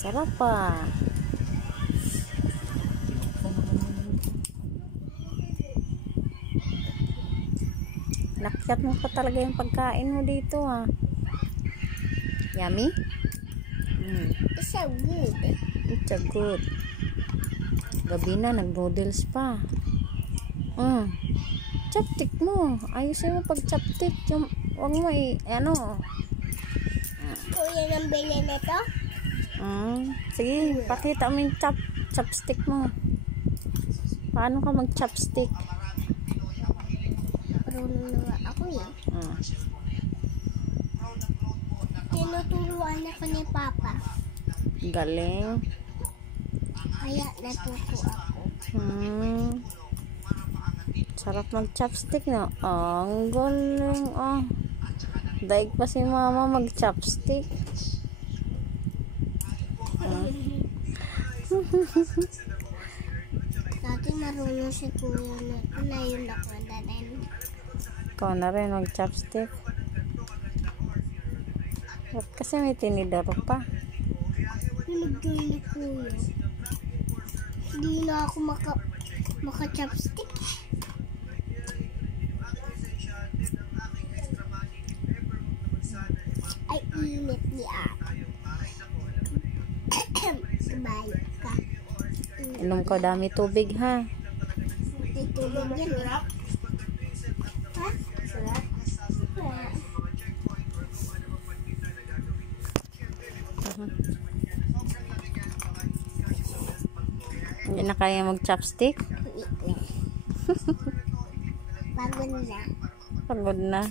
Sarap pa. Nakyat mo pa talaga yung pagkain mo dito, ha. Yummy? It's so good. It's so good. Gabi na, nag-noodles pa. Chopstick mo. Ayusin mo pag chopstick. Yung, wag mo ano. Kuya ng bili nito? Sige, pakita mo yung chopstick mo. Paano ka mag-chopstick? Marunong na ako eh. Tinuturuan ako ni Papa. Galing. Kaya natuto ako. Sarap mag-chopstick, no? Ang galing, Daig pa si mama mag-chopstick. Dati marunong si Kuya nito na yun ako na rin. Ikaw na rin mag-chopstick. Ba't kasi may tinidor pa? Pinagay ni Kuya. Hindi na ako maka-chopstick. Ay, init niya. Sumayot ka. Inom ko dami tubig, ha? May tubig yan eh. Ha? Sarap? Hindi na kaya mag-chopstick? Pagod na. Pagod na.